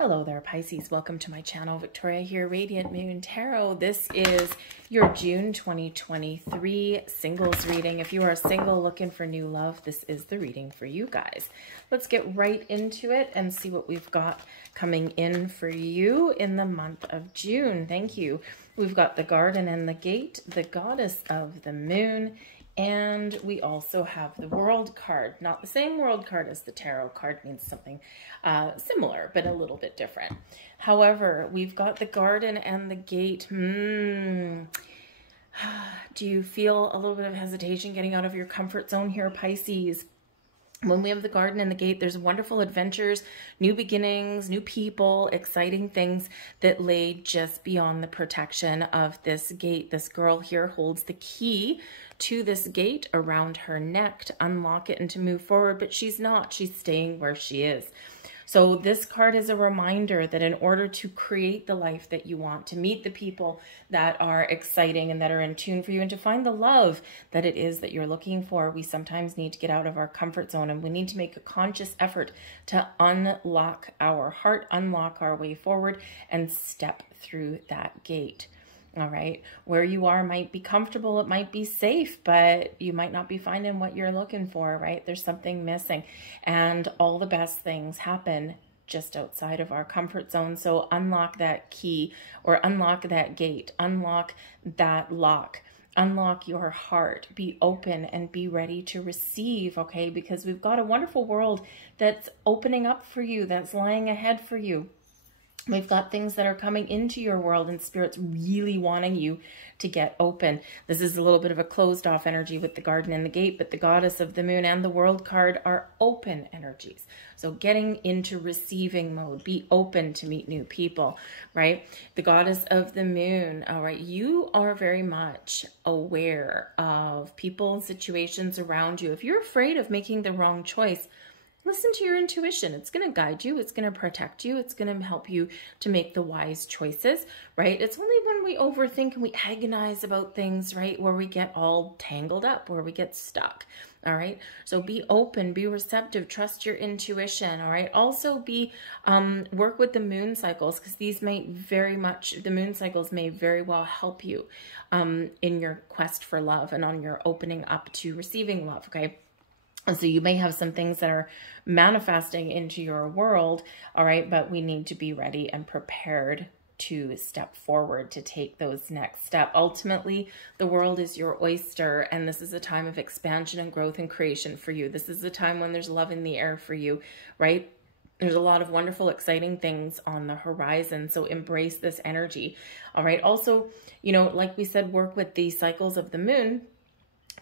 Hello there, Pisces. Welcome to my channel. Victoria here, Radiant Moon Tarot. This is your June 2023 singles reading. If you are single looking for new love, this is the reading for you guys. Let's get right into it and see what we've got coming in for you in the month of June. Thank you. We've got the Garden and the Gate, the Goddess of the Moon, and we also have the World card. Not the same World card as the Tarot card, means something similar, but a little bit different. However, we've got the Garden and the Gate. Do you feel a little bit of hesitation getting out of your comfort zone here, Pisces? When we have the Garden and the Gate, there's wonderful adventures, new beginnings, new people, exciting things that lay just beyond the protection of this gate. This girl here holds the key to this gate around her neck to unlock it and to move forward, but she's not. She's staying where she is. So this card is a reminder that in order to create the life that you want, to meet the people that are exciting and that are in tune for you, and to find the love that it is that you're looking for, we sometimes need to get out of our comfort zone, and we need to make a conscious effort to unlock our heart, unlock our way forward, and step through that gate. All right, where you are might be comfortable, it might be safe, but you might not be finding what you're looking for, right? There's something missing, and all the best things happen just outside of our comfort zone. So unlock that key, or unlock that gate, unlock that lock, unlock your heart, be open and be ready to receive, okay? Because we've got a wonderful world that's opening up for you, that's lying ahead for you. We've got things that are coming into your world, and Spirit's really wanting you to get open. This is a little bit of a closed off energy with the Garden and the Gate, but the Goddess of the Moon and the World card are open energies. So getting into receiving mode, be open to meet new people, right? The Goddess of the Moon, all right, you are very much aware of people and situations around you. If you're afraid of making the wrong choice, listen to your intuition. It's going to guide you. It's going to protect you. It's going to help you to make the wise choices, right? It's only when we overthink and we agonize about things, right, where we get all tangled up, where we get stuck, all right? So be open, be receptive, trust your intuition, all right? Also be, work with the moon cycles, because these may very much, the moon cycles may very well help you in your quest for love and on your opening up to receiving love, okay? And so you may have some things that are manifesting into your world, all right, but we need to be ready and prepared to step forward, to take those next steps. Ultimately, the world is your oyster, and this is a time of expansion and growth and creation for you. This is the time when there's love in the air for you, right? There's a lot of wonderful, exciting things on the horizon, so embrace this energy, all right? Also, you know, like we said, work with the cycles of the moon.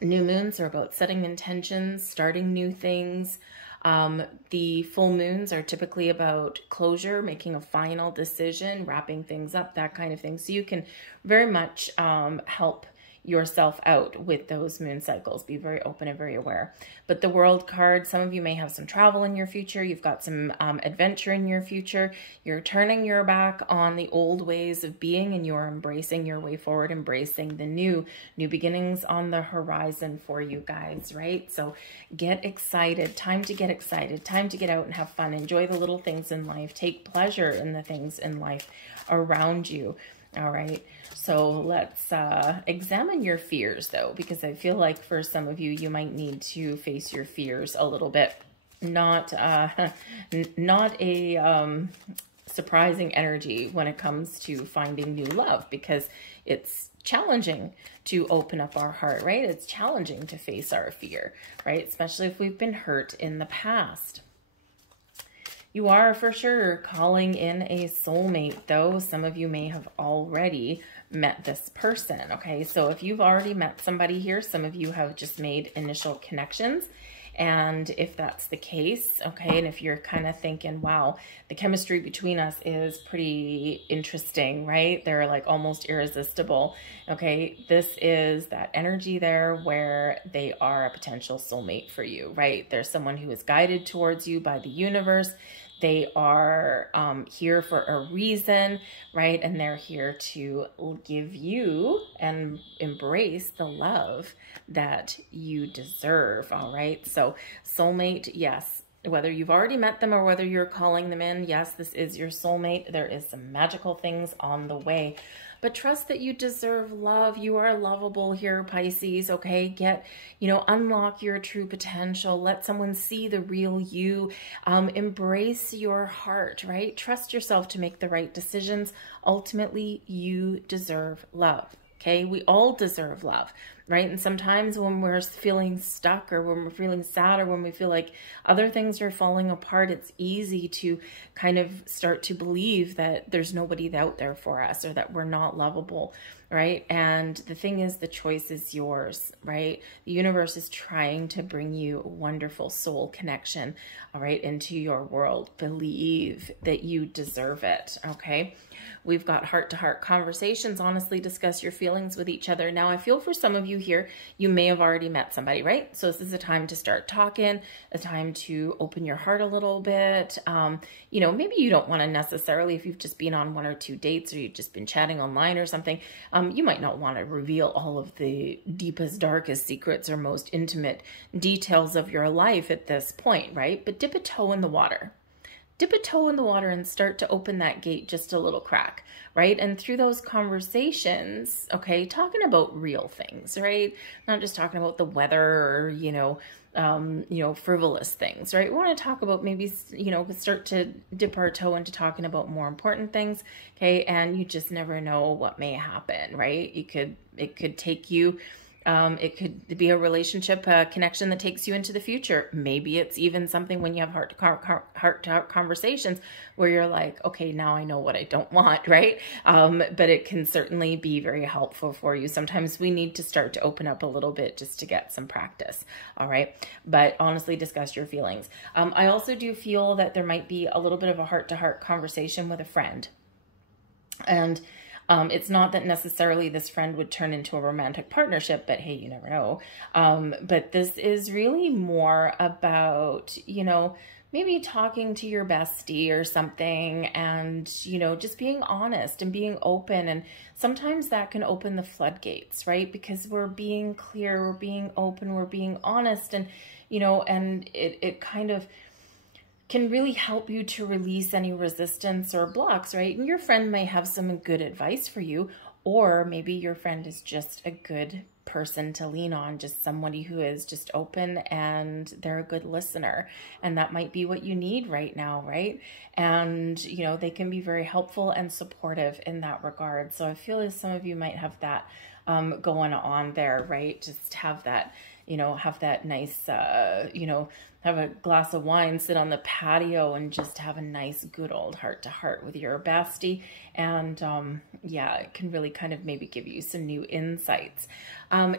New moons are about setting intentions, starting new things. The full moons are typically about closure, making a final decision, wrapping things up, that kind of thing. So you can very much help yourself out with those moon cycles. Be very open and very aware. But the World card, some of you may have some travel in your future. You've got some adventure in your future. You're turning your back on the old ways of being, and you're embracing your way forward, embracing the new beginnings on the horizon for you guys, right? So get excited. Time to get excited. Time to get out and have fun. Enjoy the little things in life. Take pleasure in the things in life around you. All right, so let's examine your fears, though, because I feel like for some of you, you might need to face your fears a little bit. Not a surprising energy when it comes to finding new love, because it's challenging to open up our heart, right? It's challenging to face our fear, right? Especially if we've been hurt in the past. You are for sure calling in a soulmate, though. Some of you may have already met this person, okay? So if you've already met somebody here, some of you have just made initial connections. And if that's the case, okay, and if you're kind of thinking, wow, the chemistry between us is pretty interesting, right? They're like almost irresistible, okay? This is that energy there where they are a potential soulmate for you, right? There's someone who is guided towards you by the universe. They are here for a reason, right? And they're here to give you and embrace the love that you deserve, all right? So soulmate, yes, Whether you've already met them or whether you're calling them in, yes, this is your soulmate. There is some magical things on the way. But trust that you deserve love. You are lovable here, Pisces, okay? Unlock your true potential. Let someone see the real you. Embrace your heart, right? Trust yourself to make the right decisions. Ultimately, you deserve love, okay? We all deserve love, right? And sometimes when we're feeling stuck or when we're feeling sad or when we feel like other things are falling apart, it's easy to kind of start to believe that there's nobody out there for us or that we're not lovable, right? And the thing is, the choice is yours, right? The universe is trying to bring you a wonderful soul connection, all right, into your world. Believe that you deserve it, okay? We've got heart-to-heart conversations. Honestly, discuss your feelings with each other. Now, I feel for some of you here, you may have already met somebody, right? So this is a time to start talking, a time to open your heart a little bit. Maybe you don't want to necessarily, if you've just been on 1 or 2 dates or you've just been chatting online or something, you might not want to reveal all of the deepest, darkest secrets or most intimate details of your life at this point, right? But dip a toe in the water. Dip a toe in the water and start to open that gate just a little crack, right? And through those conversations, okay, talking about real things, right? Not just talking about the weather or, frivolous things, right? We want to talk about maybe, start to dip our toe into talking about more important things, okay? And you just never know what may happen, right? It could take you... it could be a relationship, a connection that takes you into the future. Maybe it's even something when you have heart-to-heart conversations where you're like, okay, now I know what I don't want, right? But it can certainly be very helpful for you. Sometimes we need to start to open up a little bit just to get some practice, all right? But honestly, discuss your feelings. I also do feel that there might be a little bit of a heart-to-heart conversation with a friend. And it's not that necessarily this friend would turn into a romantic partnership, but hey, you never know. But this is really more about, maybe talking to your bestie or something and, just being honest and being open. And sometimes that can open the floodgates, right? Because we're being clear, we're being open, we're being honest. And, and it kind of can really help you to release any resistance or blocks, right? And your friend may have some good advice for you, or maybe your friend is just a good person to lean on, just somebody who is just open and they're a good listener. And that might be what you need right now, right? And, they can be very helpful and supportive in that regard. So I feel as some of you might have that going on there, right? Just have that, have that nice, have a glass of wine, sit on the patio and just have a nice, good old heart-to-heart with your bestie. And it can really kind of maybe give you some new insights.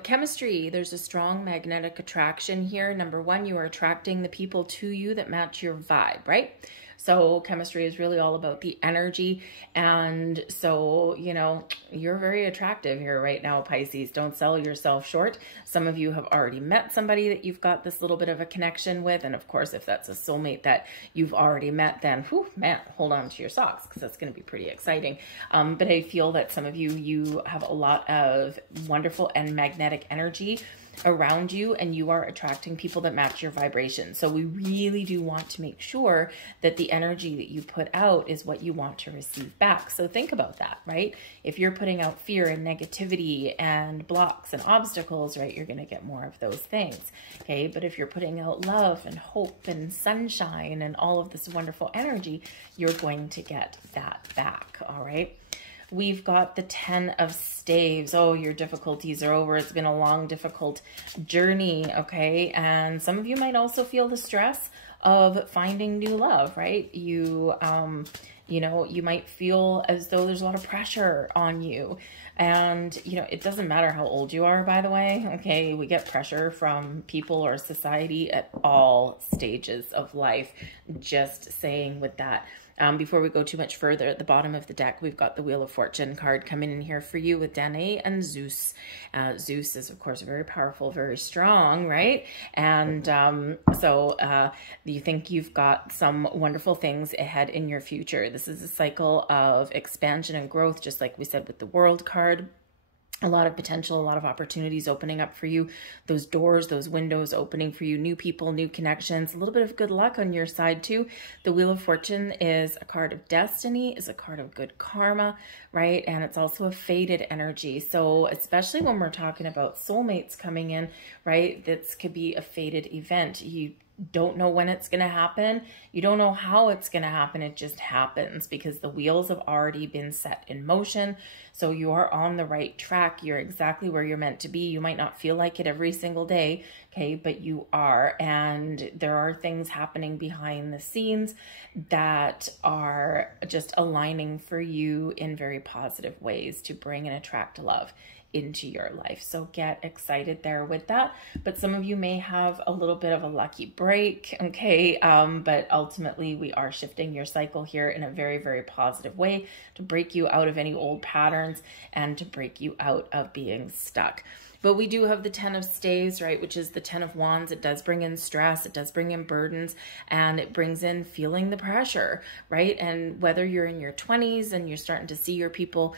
Chemistry, there's a strong magnetic attraction here. Number one, you are attracting the people to you that match your vibe, right? So chemistry is really all about the energy. And so, you're very attractive here right now, Pisces. Don't sell yourself short. Some of you have already met somebody that you've got this little bit of a connection with. And of course, if that's a soulmate that you've already met, then, whew, man, hold on to your socks because that's going to be pretty exciting. But I feel that some of you have a lot of wonderful and magnetic energy around you, and you are attracting people that match your vibration. So we really do want to make sure that the energy that you put out is what you want to receive back. So think about that, right? If you're putting out fear and negativity and blocks and obstacles, right, you're going to get more of those things, okay? But if you're putting out love and hope and sunshine and all of this wonderful energy, you're going to get that back, all right? We've got the 10 of Staves. Oh, your difficulties are over. It's been a long, difficult journey, okay? And some of you might also feel the stress of finding new love, right? You might feel as though there's a lot of pressure on you. And, it doesn't matter how old you are, by the way, okay? We get pressure from people or society at all stages of life. Just saying with that. Before we go too much further, at the bottom of the deck, we've got the Wheel of Fortune card coming in here for you with Danae and Zeus. Zeus is, of course, very powerful, very strong, right? And you think you've got some wonderful things ahead in your future. This is a cycle of expansion and growth, just like we said with the World card. a lot of potential, a lot of opportunities opening up for you, those doors, those windows opening for you, new people, new connections, a little bit of good luck on your side too. The Wheel of Fortune is a card of destiny, is a card of good karma, right? And it's also a fated energy. So especially when we're talking about soulmates coming in, right? This could be a fated event. You don't know when it's going to happen. You don't know how it's going to happen. It just happens because the wheels have already been set in motion. So you are on the right track. You're exactly where you're meant to be. You might not feel like it every single day, okay, but you are. And there are things happening behind the scenes that are just aligning for you in very positive ways to bring and attract love into your life. So get excited there with that. But some of you may have a little bit of a lucky break, okay? But ultimately we are shifting your cycle here in a very, very positive way to break you out of any old patterns and to break you out of being stuck. But we do have the 10 of Staves, right, which is the 10 of Wands. It does bring in stress, it does bring in burdens, and it brings in feeling the pressure, right? And whether you're in your 20s and you're starting to see your people,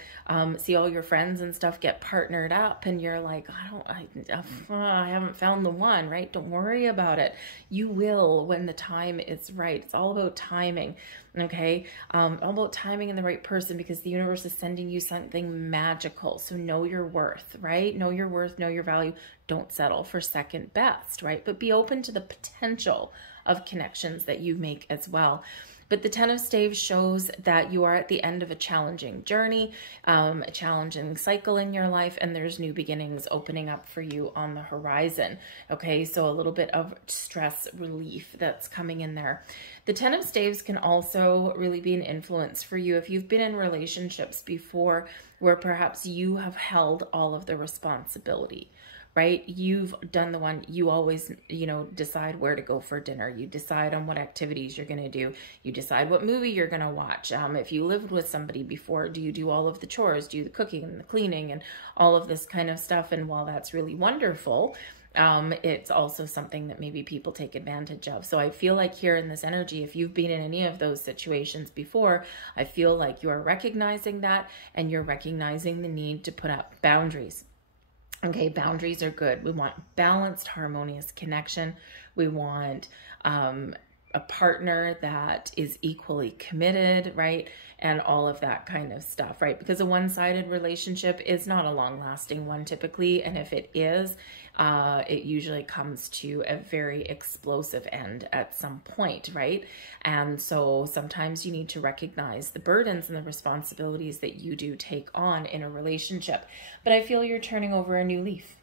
see all your friends and stuff get partnered up, and you're like, I haven't found the one, right? Don't worry about it. You will when the time is right. It's all about timing. Okay, all about timing and the right person, because the universe is sending you something magical. So know your worth, right? Know your worth, know your value. Don't settle for second best, right? But be open to the potential of connections that you make as well. But the 10 of Staves shows that you are at the end of a challenging journey, a challenging cycle in your life, and there's new beginnings opening up for you on the horizon. Okay, so a little bit of stress relief that's coming in there. The 10 of Staves can also really be an influence for you if you've been in relationships before where perhaps you have held all of the responsibility. Right? You've done the one, you always, decide where to go for dinner. You decide on what activities you're going to do. You decide what movie you're going to watch. If you lived with somebody before, do you do all of the chores? Do you do the cooking and the cleaning and all of this kind of stuff? And while that's really wonderful, it's also something that maybe people take advantage of. So I feel like here in this energy, if you've been in any of those situations before, I feel like you are recognizing that and you're recognizing the need to put up boundaries. Okay, boundaries are good. We want balanced, harmonious connection. We want a partner that is equally committed, right? And all of that kind of stuff, right? Because a one-sided relationship is not a long-lasting one typically. And if it is, it usually comes to a very explosive end at some point, right? And so sometimes you need to recognize the burdens and the responsibilities that you do take on in a relationship. But I feel you're turning over a new leaf,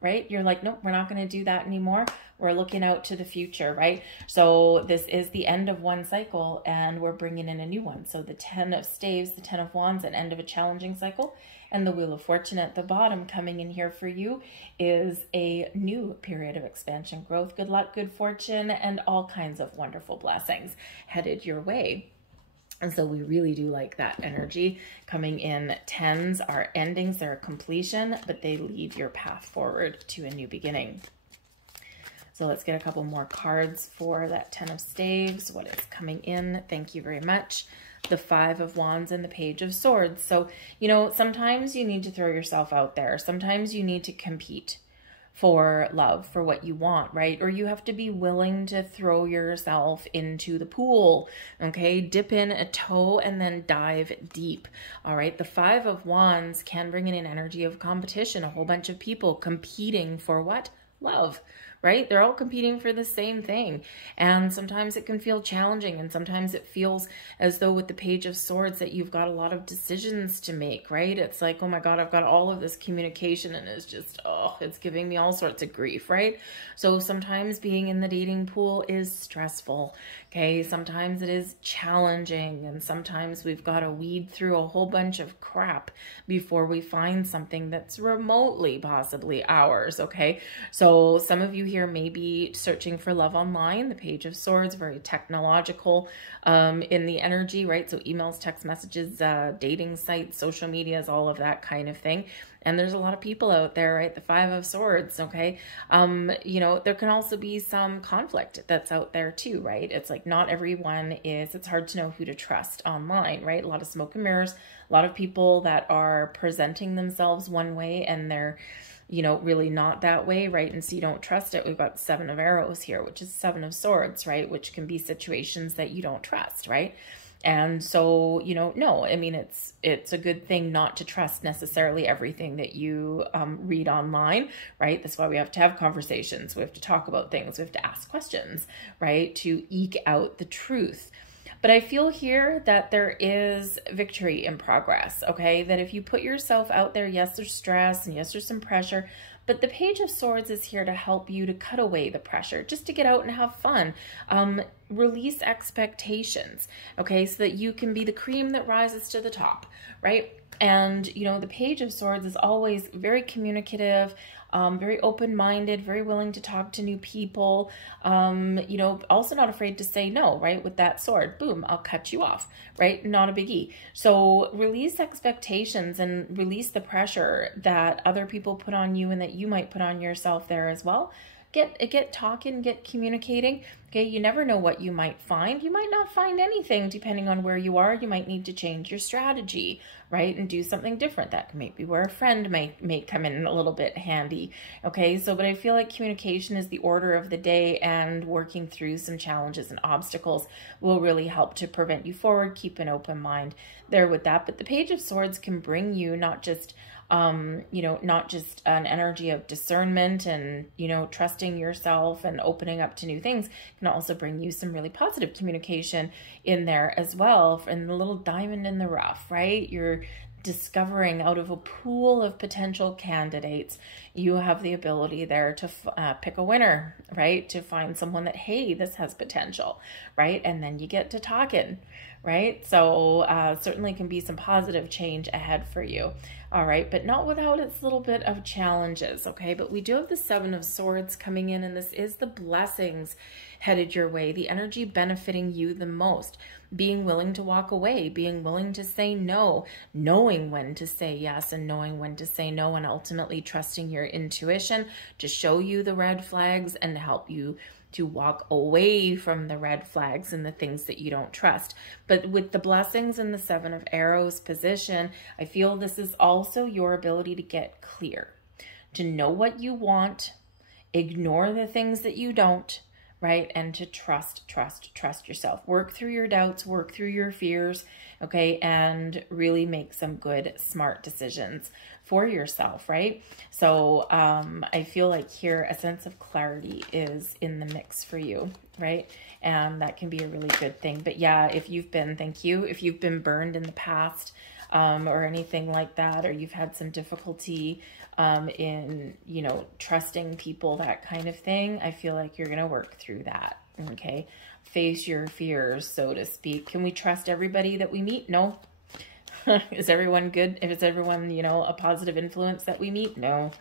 right? You're like, nope, we're not going to do that anymore. We're looking out to the future, right? So this is the end of one cycle and we're bringing in a new one. So the 10 of Staves, the 10 of Wands, an end of a challenging cycle, and the Wheel of Fortune at the bottom coming in here for you is a new period of expansion, growth, good luck, good fortune, and all kinds of wonderful blessings headed your way. And so we really do like that energy coming in. 10s are endings, they're a completion, but they lead your path forward to a new beginning. So let's get a couple more cards for that 10 of Staves. What is coming in? Thank you very much. The 5 of Wands and the Page of Swords. So, sometimes you need to throw yourself out there. Sometimes you need to compete for love, for what you want, right? Or you have to be willing to throw yourself into the pool, okay? Dip in a toe and then dive deep, all right? The 5 of Wands can bring in an energy of competition, a whole bunch of people competing for what? Love, right? They're all competing for the same thing. And sometimes it can feel challenging. And sometimes it feels as though with the Page of Swords that you've got a lot of decisions to make, right? It's like, oh my God, I've got all of this communication and it's just, it's giving me all sorts of grief, right? So sometimes being in the dating pool is stressful, okay? Sometimes it is challenging. And sometimes we've got to weed through a whole bunch of crap before we find something that's remotely possibly ours, okay? So some of you here may be searching for love online. The Page of Swords, very technological in the energy, right? So emails, text messages, dating sites, social medias, all of that kind of thing. And there's a lot of people out there, right? The Five of Swords, okay? You know, there can also be some conflict that's out there too, right? It's like not everyone is, it's hard to know who to trust online, right? A lot of smoke and mirrors, a lot of people that are presenting themselves one way and they're, you know, really not that way, right? And so you don't trust it. We've got Seven of Arrows here, which is Seven of Swords, right? Which can be situations that you don't trust, right? And so, you know, no, I mean, it's a good thing not to trust necessarily everything that you read online, right? That's why we have to have conversations. We have to talk about things. We have to ask questions, right? To eke out the truth. But I feel here that there is victory in progress, okay? That if you put yourself out there, yes, there's stress and yes, there's some pressure, but the Page of Swords is here to help you to cut away the pressure, just to get out and have fun. Release expectations, okay? So that you can be the cream that rises to the top, right? And, you know, the Page of Swords is always very communicative, very open-minded, very willing to talk to new people, you know, also not afraid to say no, right? With that sword, boom, I'll cut you off, right? Not a biggie. So release expectations and release the pressure that other people put on you and that you might put on yourself there as well. Get talking, get communicating. Okay, you never know what you might find. You might not find anything depending on where you are. You might need to change your strategy, right? And do something different. That may be where a friend may come in a little bit handy. Okay, so but I feel like communication is the order of the day, and working through some challenges and obstacles will really help to prevent you forward. Keep an open mind there with that. But the Page of Swords can bring you not just you know, not just an energy of discernment and, you know, trusting yourself and opening up to new things, can also bring you some really positive communication in there as well. And the little diamond in the rough, right? You're discovering out of a pool of potential candidates, you have the ability there to pick a winner, right? To find someone that, hey, this has potential, right? And then you get to talking, right? So certainly can be some positive change ahead for you. All right, but not without its little bit of challenges, okay? But we do have the Seven of Swords coming in, and this is the blessings headed your way, the energy benefiting you the most, being willing to walk away, being willing to say no, knowing when to say yes and knowing when to say no, and ultimately trusting your intuition to show you the red flags and help you to walk away from the red flags and the things that you don't trust. But with the blessings and the Seven of Arrows position, I feel this is also your ability to get clear, to know what you want, ignore the things that you don't, right? And to trust yourself. Work through your doubts, work through your fears, okay? And really make some good, smart decisions for yourself, right? So I feel like here a sense of clarity is in the mix for you, right? And that can be a really good thing. But yeah, if you've been, thank you, if you've been burned in the past or anything like that, or you've had some difficulty in, you know, trusting people, that kind of thing, I feel like you're going to work through that, okay? Face your fears, so to speak. Can we trust everybody that we meet? No. Is everyone good? If it's everyone, you know, a positive influence that we meet? No.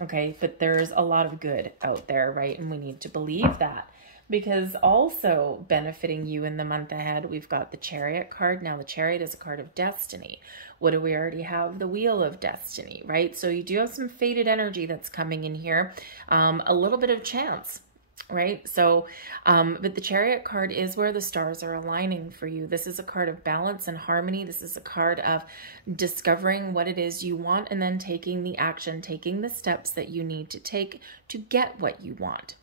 Okay, but there's a lot of good out there, right? And we need to believe that. Because also benefiting you in the month ahead, we've got the Chariot card. Now, the Chariot is a card of destiny. What do we already have? The Wheel of Destiny, right? So you do have some fated energy that's coming in here. A little bit of chance, right? So, but the Chariot card is where the stars are aligning for you. This is a card of balance and harmony. This is a card of discovering what it is you want and then taking the action, taking the steps that you need to take to get what you want.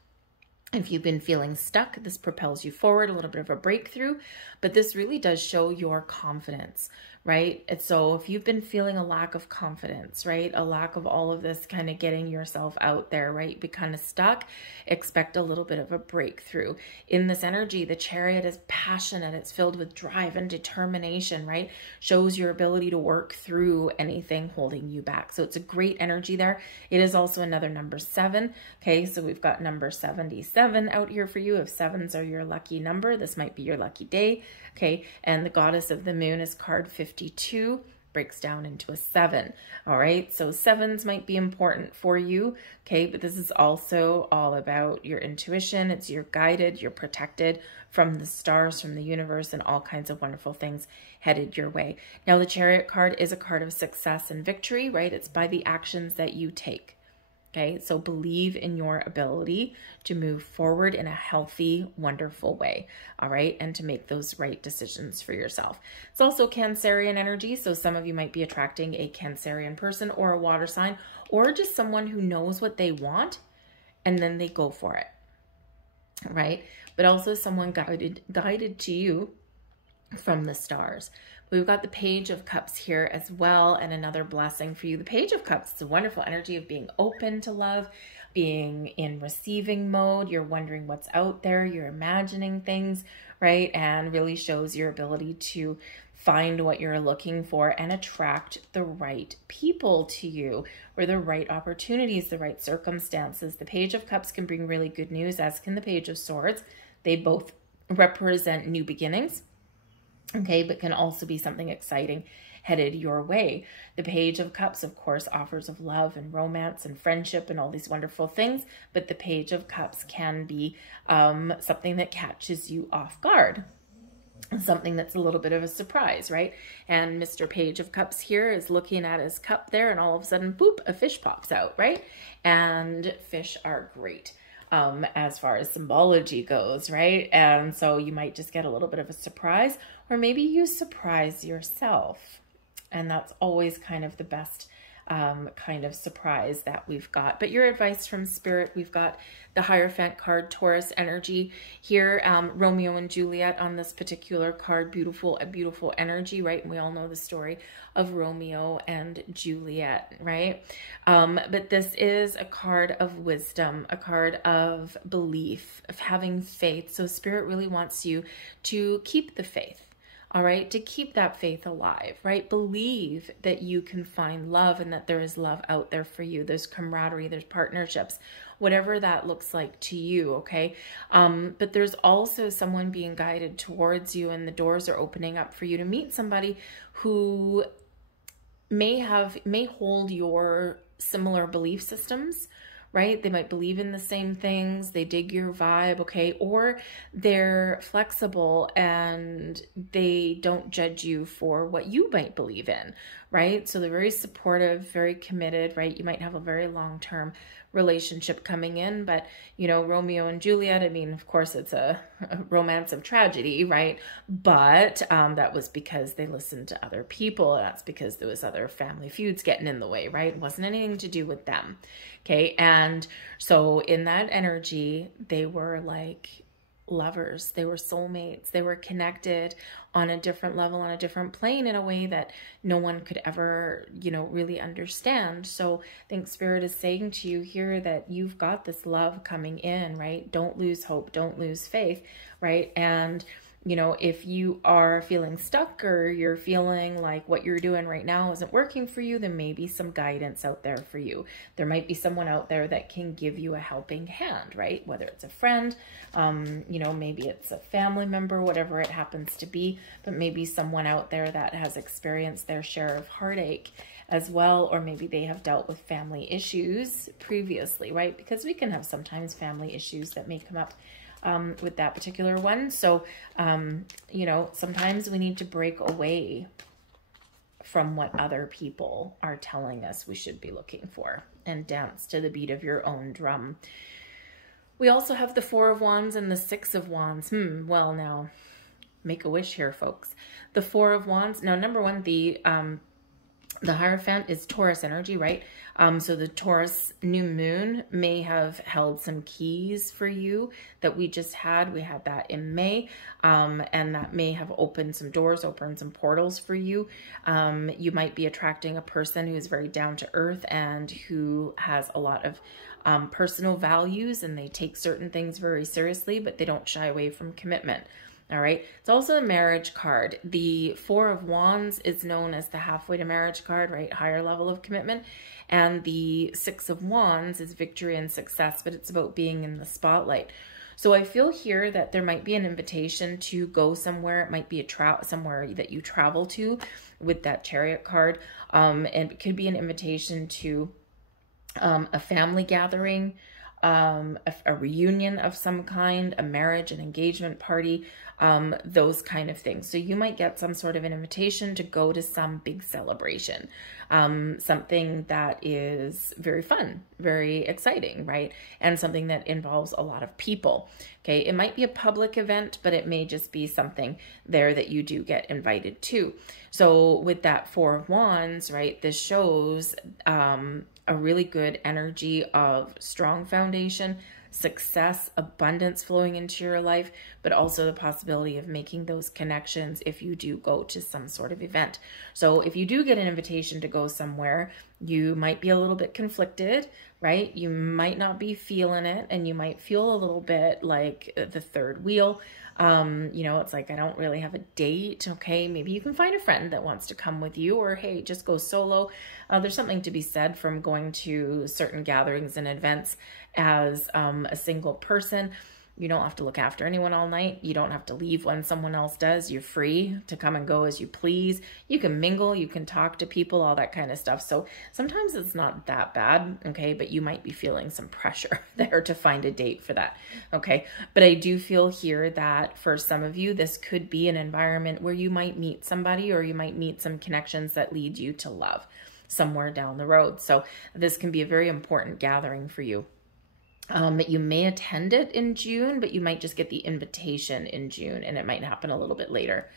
If you've been feeling stuck, this propels you forward, a little bit of a breakthrough, but this really does show your confidence, right? And so if you've been feeling a lack of confidence, right? A lack of all of this kind of getting yourself out there, right? Be kind of stuck, expect a little bit of a breakthrough. In this energy, the Chariot is passionate. It's filled with drive and determination, right? Shows your ability to work through anything holding you back. So it's a great energy there. It is also another number 7. Okay, so we've got number 77 out here for you. If 7s are your lucky number, this might be your lucky day. Okay, and the Goddess of the Moon is card 52. breaks down into a 7. All right, so 7s might be important for you, okay, but this is also all about your intuition. It's you're guided, you're protected from the stars, from the universe, and all kinds of wonderful things headed your way. Now, the Chariot card is a card of success and victory, right? It's by the actions that you take. Okay, so believe in your ability to move forward in a healthy, wonderful way, all right, and to make those right decisions for yourself. It's also Cancerian energy, so some of you might be attracting a Cancerian person or a water sign, or just someone who knows what they want and then they go for it, right? But also someone guided to you from the stars. We've got the Page of Cups here as well, and another blessing for you. The Page of Cups is a wonderful energy of being open to love, being in receiving mode. You're wondering what's out there. You're imagining things, right? And really shows your ability to find what you're looking for and attract the right people to you, or the right opportunities, the right circumstances. The Page of Cups can bring really good news, as can the Page of Swords. They both represent new beginnings, okay, but can also be something exciting headed your way. The Page of Cups, of course, offers of love and romance and friendship and all these wonderful things, but the Page of Cups can be something that catches you off guard, something that's a little bit of a surprise, right? And Mr. Page of Cups here is looking at his cup there, and all of a sudden, boop, a fish pops out, right? And fish are great as far as symbology goes, right? And so you might just get a little bit of a surprise, or maybe you surprise yourself. And that's always kind of the best kind of surprise that we've got. But your advice from Spirit, we've got the Hierophant card, Taurus energy here, Romeo and Juliet on this particular card, a beautiful energy, right? And we all know the story of Romeo and Juliet, right? But this is a card of wisdom, a card of belief, of having faith. So Spirit really wants you to keep the faith. All right, to keep that faith alive, right? Believe that you can find love and that there is love out there for you. There's camaraderie, there's partnerships, whatever that looks like to you, okay? But there's also someone being guided towards you, and the doors are opening up for you to meet somebody who may hold your similar belief systems, right? They might believe in the same things, they dig your vibe, okay? Or they're flexible and they don't judge you for what you might believe in, right? So they're very supportive, very committed, right? You might have a very long-term relationship coming in, but you know, Romeo and Juliet, I mean, of course it's a romance of tragedy, right? But that was because they listened to other people. That's because there was other family feuds getting in the way, right? It wasn't anything to do with them, okay? And so in that energy, they were like lovers, they were soulmates, they were connected on a different level, on a different plane, in a way that no one could ever, you know, really understand. So I think Spirit is saying to you here that you've got this love coming in, right? Don't lose hope, don't lose faith, right? And you know, if you are feeling stuck, or you're feeling like what you're doing right now isn't working for you, there may be some guidance out there for you. There might be someone out there that can give you a helping hand, right? Whether it's a friend, you know, maybe it's a family member, whatever it happens to be, but maybe someone out there that has experienced their share of heartache as well, or maybe they have dealt with family issues previously, right? Because we can have sometimes family issues that may come up with that particular one. So, you know, sometimes we need to break away from what other people are telling us we should be looking for and dance to the beat of your own drum. We also have the Four of Wands and the Six of Wands. Well, now, make a wish here, folks. The Four of Wands. Now, number one, the Hierophant is Taurus energy, right? So the Taurus new moon may have held some keys for you that we just had. We had that in May, and that may have opened some doors, opened some portals for you. You might be attracting a person who is very down to earth and who has a lot of personal values, and they take certain things very seriously, but they don't shy away from commitment. All right. It's also a marriage card. The Four of Wands is known as the halfway to marriage card, right? Higher level of commitment. And the Six of Wands is victory and success, but it's about being in the spotlight. So I feel here that there might be an invitation to go somewhere. It might be somewhere that you travel to with that Chariot card. And it could be an invitation to a family gathering, a reunion of some kind, a marriage, an engagement party, those kind of things. So you might get some sort of an invitation to go to some big celebration, something that is very fun, very exciting, right? And something that involves a lot of people. Okay, it might be a public event, but it may just be something there that you do get invited to. So with that Four of Wands, right, this shows a really good energy of strong foundation, success, abundance flowing into your life, but also the possibility of making those connections if you do go to some sort of event. So if you do get an invitation to go somewhere, you might be a little bit conflicted, right? You might not be feeling it, and you might feel a little bit like the third wheel. You know, it's like, I don't really have a date. Okay, maybe you can find a friend that wants to come with you, or hey, just go solo. There's something to be said from going to certain gatherings and events as a single person. You don't have to look after anyone all night. You don't have to leave when someone else does. You're free to come and go as you please. You can mingle, you can talk to people, all that kind of stuff. So sometimes it's not that bad, okay? But you might be feeling some pressure there to find a date for that, okay? But I do feel here that for some of you, this could be an environment where you might meet somebody, or you might meet some connections that lead you to love somewhere down the road. So this can be a very important gathering for you. You may attend it in June, but you might just get the invitation in June, and it might happen a little bit later.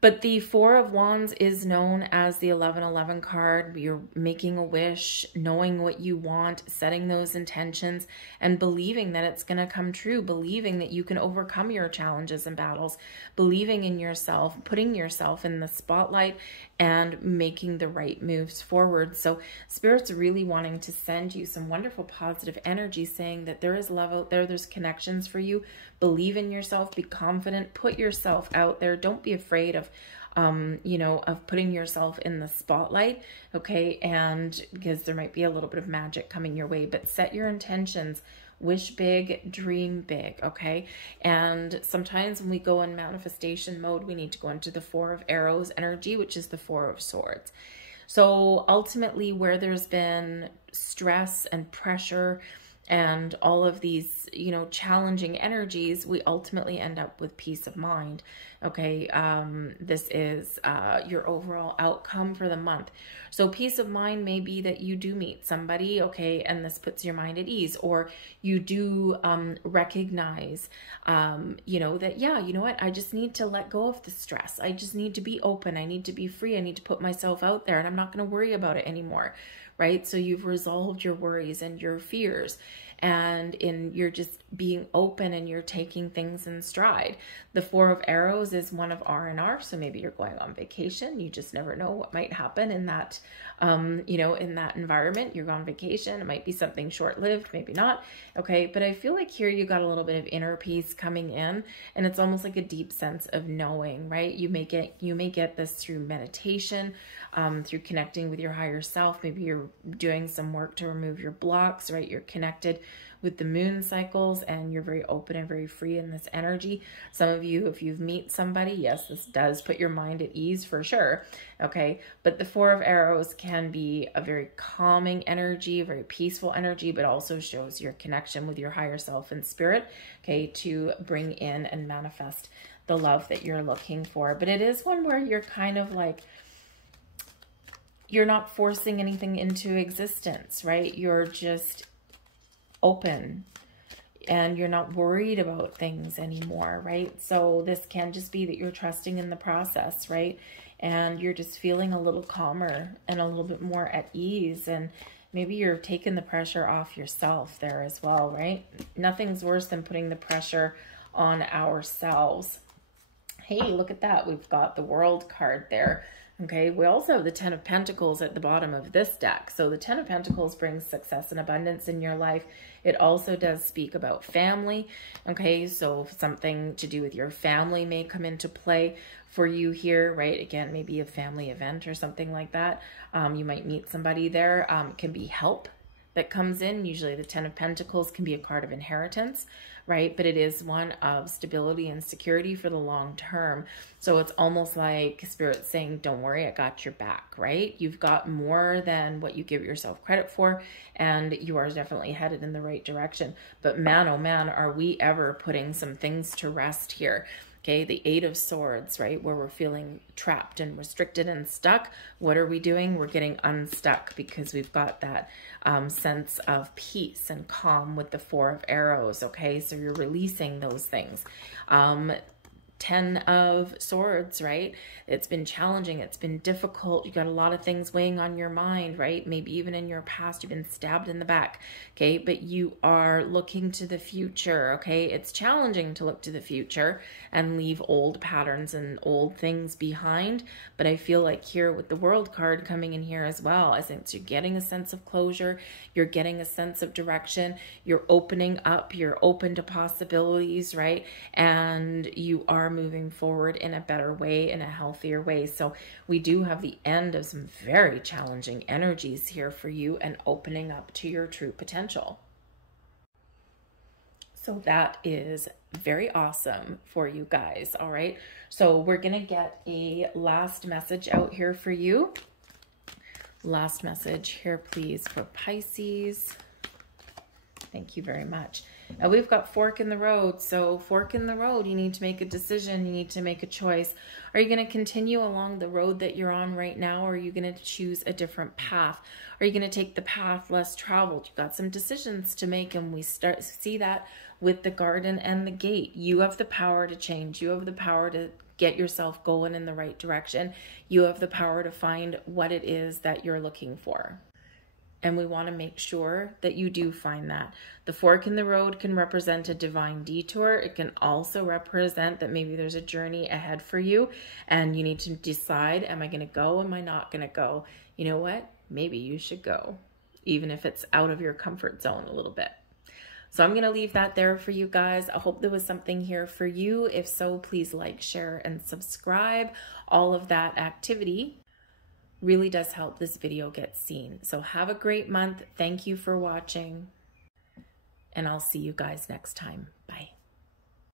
But the Four of Wands is known as the 1111 card. You're making a wish, knowing what you want, setting those intentions, and believing that it's going to come true, believing that you can overcome your challenges and battles, believing in yourself, putting yourself in the spotlight, and making the right moves forward. So Spirit's really wanting to send you some wonderful positive energy, saying that there is love out there, there's connections for you. Believe in yourself, be confident, put yourself out there. Don't be afraid of, you know, of putting yourself in the spotlight, okay? And because there might be a little bit of magic coming your way, but set your intentions, wish big, dream big, okay? And sometimes when we go in manifestation mode, we need to go into the Four of Arrows energy, which is the Four of Swords. So ultimately, where there's been stress and pressure and all of these, you know, challenging energies, we ultimately end up with peace of mind. Okay, this is your overall outcome for the month. So peace of mind may be that you do meet somebody, okay, and this puts your mind at ease, or you do recognize, you know, that, yeah, you know what, I just need to let go of the stress. I just need to be open. I need to be free. I need to put myself out there, and I'm not going to worry about it anymore, right? So you've resolved your worries and your fears, and you're just being open, and you're taking things in stride. The Four of Arrows is one of R&R, so maybe you're going on vacation. You just never know what might happen in that, you know, in that environment. You're on vacation. It might be something short-lived, maybe not. Okay, but I feel like here you got a little bit of inner peace coming in, and it's almost like a deep sense of knowing, right? You may get this through meditation, through connecting with your higher self. Maybe you're doing some work to remove your blocks, right? You're connected with the moon cycles, and you're very open and very free in this energy. Some of you, if you've meet somebody, yes, this does put your mind at ease for sure, okay? But the Four of Arrows can be a very calming energy, a very peaceful energy, but also shows your connection with your higher self and spirit, okay, to bring in and manifest the love that you're looking for. But it is one where you're kind of like, you're not forcing anything into existence, right? You're just open, and you're not worried about things anymore, right? So this can just be that you're trusting in the process, right? And you're just feeling a little calmer and a little bit more at ease, and maybe you're taking the pressure off yourself there as well, right? Nothing's worse than putting the pressure on ourselves. Hey, look at that. We've got the World card there. Okay, we also have the Ten of Pentacles at the bottom of this deck. So the Ten of Pentacles brings success and abundance in your life. It also does speak about family. Okay, so something to do with your family may come into play for you here, right? Again, maybe a family event or something like that. You might meet somebody there. Can be help, that comes in. Usually the 10 of Pentacles can be a card of inheritance, right? But it is one of stability and security for the long term. So it's almost like Spirit saying, don't worry, I got your back, right? You've got more than what you give yourself credit for, and you are definitely headed in the right direction. But man, oh man, are we ever putting some things to rest here. Okay, the 8 of Swords, right, where we're feeling trapped and restricted and stuck. What are we doing? We're getting unstuck because we've got that sense of peace and calm with the 4 of Arrows, okay? So you're releasing those things. 10 of Swords, right? It's been challenging. It's been difficult. You got a lot of things weighing on your mind, right? Maybe even in your past, you've been stabbed in the back, okay? But you are looking to the future, okay? It's challenging to look to the future and leave old patterns and old things behind. But I feel like here with the World card coming in here as well, I think you're getting a sense of closure. You're getting a sense of direction. You're opening up. You're open to possibilities, right? And you are moving forward in a better way, in a healthier way. So we do have the end of some very challenging energies here for you and opening up to your true potential. So that is very awesome for you guys. All right. So we're going to get a last message out here for you. Last message here, please, for Pisces. Thank you very much. Now we've got fork in the road. So fork in the road, you need to make a decision. You need to make a choice. Are you going to continue along the road that you're on right now? Or are you going to choose a different path? Are you going to take the path less traveled? You've got some decisions to make, and we start see that with the Garden and the Gate. You have the power to change. You have the power to get yourself going in the right direction. You have the power to find what it is that you're looking for. And we want to make sure that you do find that. The fork in the road can represent a divine detour. It can also represent that maybe there's a journey ahead for you and you need to decide, am I going to go? Am I not going to go? You know what? Maybe you should go, even if it's out of your comfort zone a little bit. So I'm going to leave that there for you guys. I hope there was something here for you. If so, please like, share, and subscribe. All of that activity really does help this video get seen. So have a great month. Thank you for watching, and I'll see you guys next time. Bye.